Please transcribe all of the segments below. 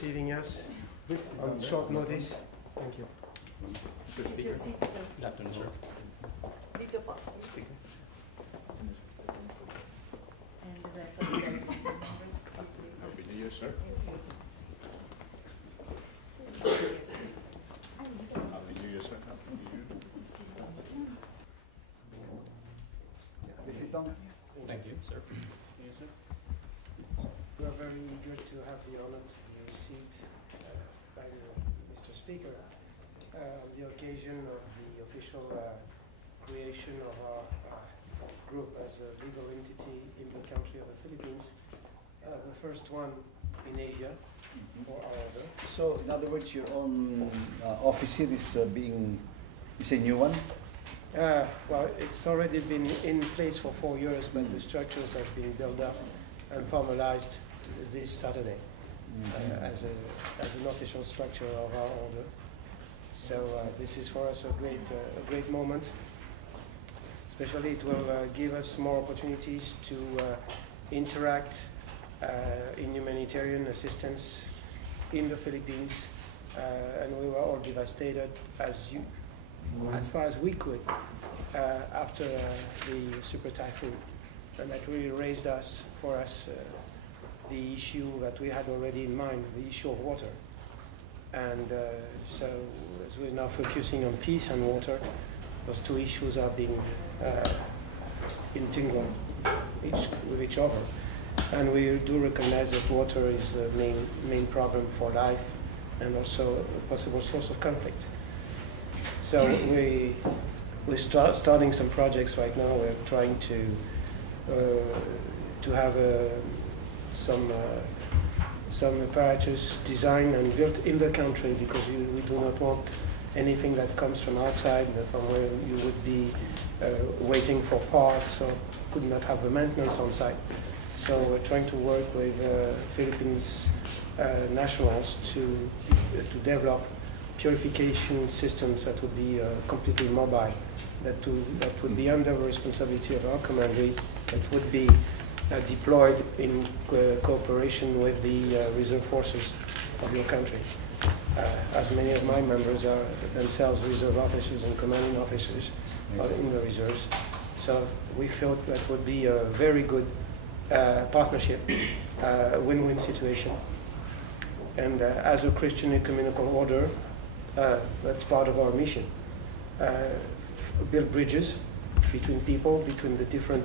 receiving us on short notice. Thank you. This is your seat, sir. Good afternoon, sir. Dito po. And the rest of the delegates and members, please leave. Happy New Year, sir. Happy New Year, sir. Happy New Year. Thank you, sir. Yes, sir. We are very eager to have the honor to be received by Mr. Speaker on the occasion of the official creation of our group as a legal entity in the country of the Philippines, the first one in Asia for our order. So, in other words, your own office here is is a new one? Well, it's already been in place for 4 years, but the structures has been built up and formalized this Saturday as an official structure of our order. So this is for us a great moment. Especially, it will give us more opportunities to interact in humanitarian assistance in the Philippines, and we were all devastated as far as we could after the super typhoon, and that really raised for us the issue that we had already in mind, the issue of water. And so as we're now focusing on peace and water, those two issues are being entangled with each other. And we do recognize that water is the main problem for life and also a possible source of conflict. So we're starting some projects right now. We're trying to have some apparatus designed and built in the country, because we do not want anything that comes from outside, from where you would be waiting for parts or could not have the maintenance on site. So we're trying to work with Philippines nationals to develop purification systems that would be completely mobile, that would be under the responsibility of our commandery, that would be deployed in cooperation with the reserve forces of your country. As many of my members are themselves reserve officers and commanding officers in the reserves. So we felt that would be a very good partnership, win-win situation. And as a Christian ecumenical order, that's part of our mission. Build bridges between people, between the different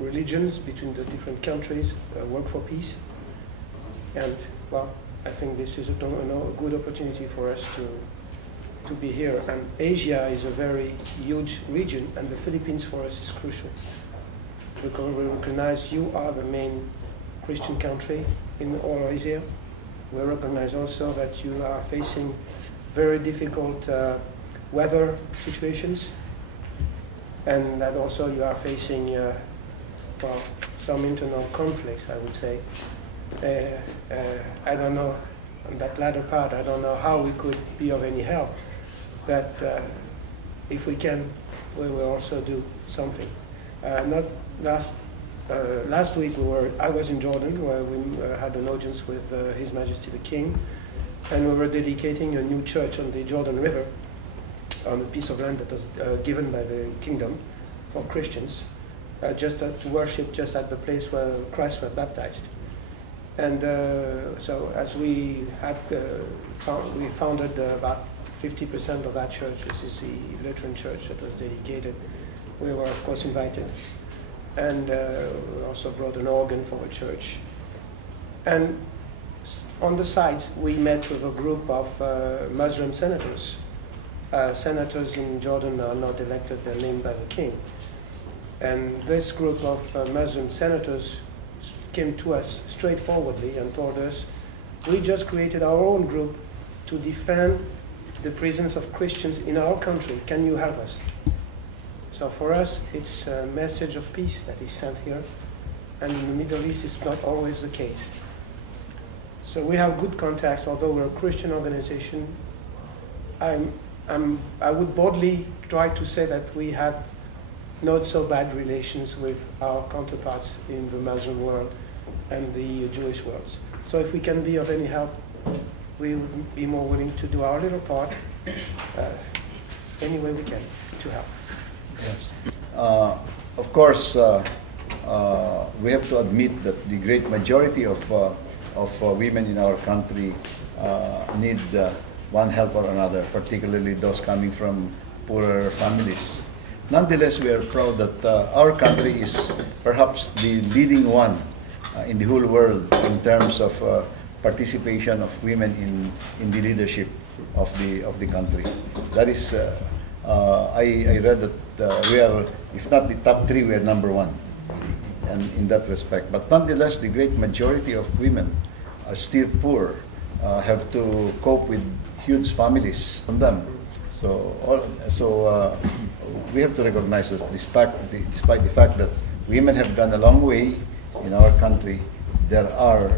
religions, between the different countries, work for peace. And, well, I think this is a good opportunity for us to be here. And Asia is a very huge region, and the Philippines for us is crucial. Because we recognize you are the main Christian country in all Asia. We recognize also that you are facing very difficult weather situations, and that also you are facing well, some internal conflicts, I would say. I don't know, on that latter part, I don't know how we could be of any help, but if we can, we will also do something. Last week I was in Jordan, where we had an audience with His Majesty the King, and we were dedicating a new church on the Jordan River, on a piece of land that was given by the kingdom for Christians, just to worship just at the place where Christ was baptized. And so as we had we founded about 50% of that church. This is the Lutheran church that was dedicated. We were, of course, invited. And we also brought an organ for the church. And on the side, we met with a group of Muslim senators. Senators in Jordan are not elected, they're named by the king. And this group of Muslim senators came to us straightforwardly and told us, we just created our own group to defend the presence of Christians in our country. Can you help us? So for us, it's a message of peace that is sent here. And in the Middle East, it's not always the case. So we have good contacts, although we're a Christian organization. I would boldly try to say that we have not so bad relations with our counterparts in the Muslim world and the Jewish world. So if we can be of any help, we would be more willing to do our little part any way we can to help. Yes. Of course, we have to admit that the great majority of women in our country need one help or another, particularly those coming from poorer families. Nonetheless, we are proud that our country is perhaps the leading one in the whole world in terms of participation of women in the leadership of the country. That is, I read that we are, if not the top 3, we are number 1, and in that respect. But nonetheless, the great majority of women are still poor, have to cope with huge families on them. So we have to recognize that despite the fact that women have gone a long way in our country, there are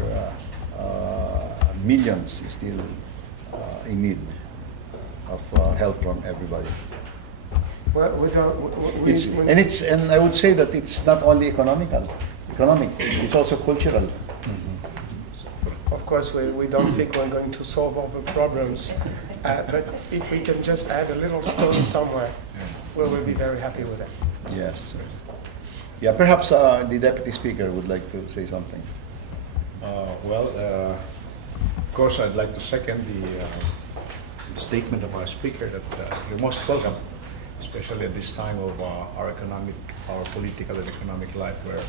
millions still in need of help from everybody. Well, and I would say that it's not only economic, it's also cultural. Of course, we don't think we're going to solve all the problems, but if we can just add a little stone somewhere, we'll be very happy with it. Yes. Yeah, perhaps the Deputy Speaker would like to say something. Of course, I'd like to second the statement of our Speaker that you're most welcome, especially at this time of our political and economic life, where,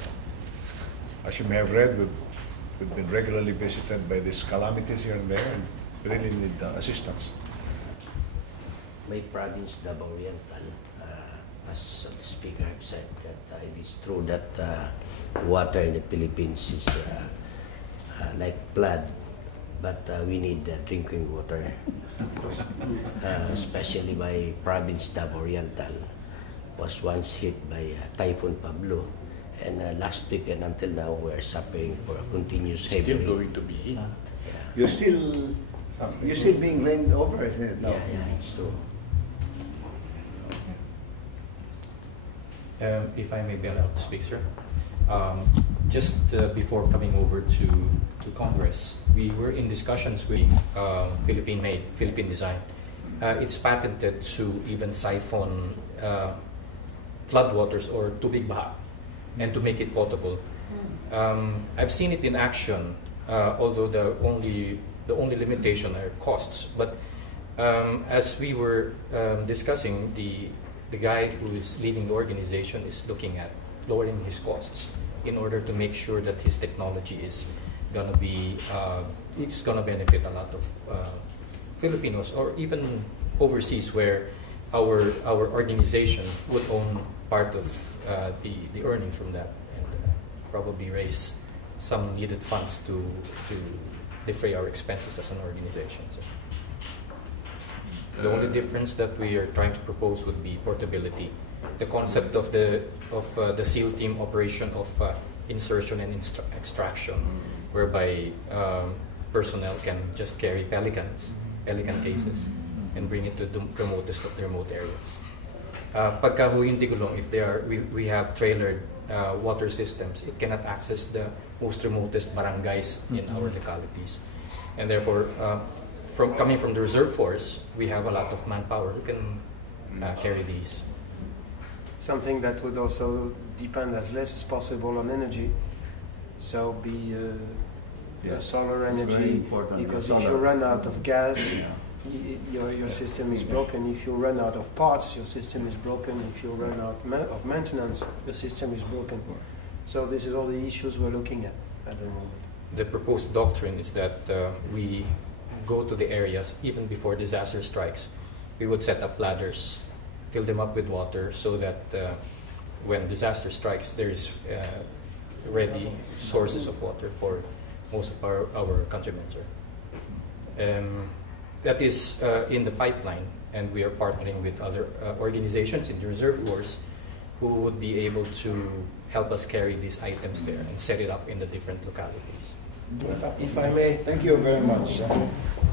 as you may have read, we've been regularly visited by these calamities here and there, and we really need assistance. My province, Davao Oriental, as the Speaker have said, that it is true that water in the Philippines is like blood, but we need drinking water. Especially my province, Davao Oriental, was once hit by Typhoon Pablo. And last week and until now, we're suffering for a continuous heavy rain. Still going to be. You're still being rained over, isn't it? No. Yeah, it's true. If I may be allowed to speak, sir. Just before coming over to Congress, we were in discussions with Philippine-made, Philippine design. It's patented to even siphon floodwaters or tubig baha, and to make it potable. I've seen it in action, although the only limitation are costs. But as we were discussing, the guy who is leading the organization is looking at lowering his costs in order to make sure that his technology is gonna be it's gonna benefit a lot of Filipinos, or even overseas, where our organization would own part of the earnings from that, and probably raise some needed funds to defray our expenses as an organization. So the only difference that we are trying to propose would be portability. The concept of the SEAL team operation of insertion and extraction, whereby personnel can just carry pelican cases and bring it to the remotest of the remote areas. Pagka ho yung tigulong, if we have trailered water systems, it cannot access the most remotest barangays in our localities, and therefore, coming from the reserve force, we have a lot of manpower who can carry these. Something that would also depend as less as possible on energy, so be solar energy, because if you run out of gas, your system is broken. If you run out of parts, your system is broken. If you run out of maintenance, your system is broken. So this is all the issues we're looking at the moment. The proposed doctrine is that we go to the areas even before disaster strikes. We would set up ladders, fill them up with water, so that when disaster strikes, there is ready sources of water for most of our countrymen, sir. That is in the pipeline, and we are partnering with other organizations in the reserve force who would be able to help us carry these items there and set it up in the different localities. If I may, Thank you very much.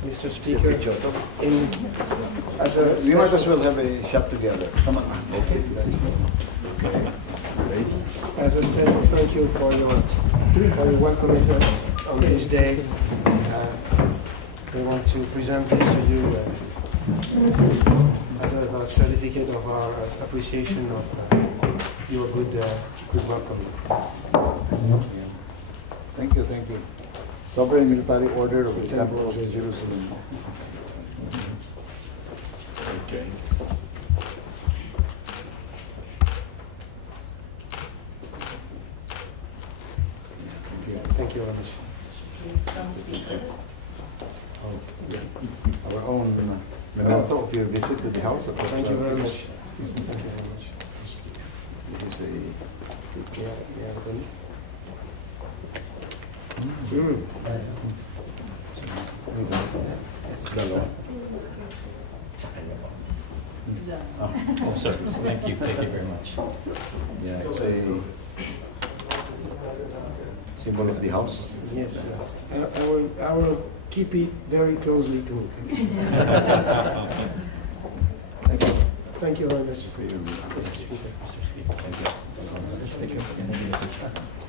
Mr. Speaker, We might as well have a shot together. Come on. Okay. as a special thank you for your welcoming us on this day, we want to present this to you as a certificate of our appreciation of your good welcome. Thank you, thank you. Sovereign Military Order of the Temple Capital of of Jerusalem. Okay. Thank you very much. Oh, yeah. Our own memento of your visit to the house. Thank you very much. Thank you very much. This is a Yeah. Dalawa. Oh, sorry. Thank you very much. Yeah, it's a symbol of the house. Yes. I will keep it very closely to me. Thank you. Thank you very much. For your Mr. Speaker. Thank you.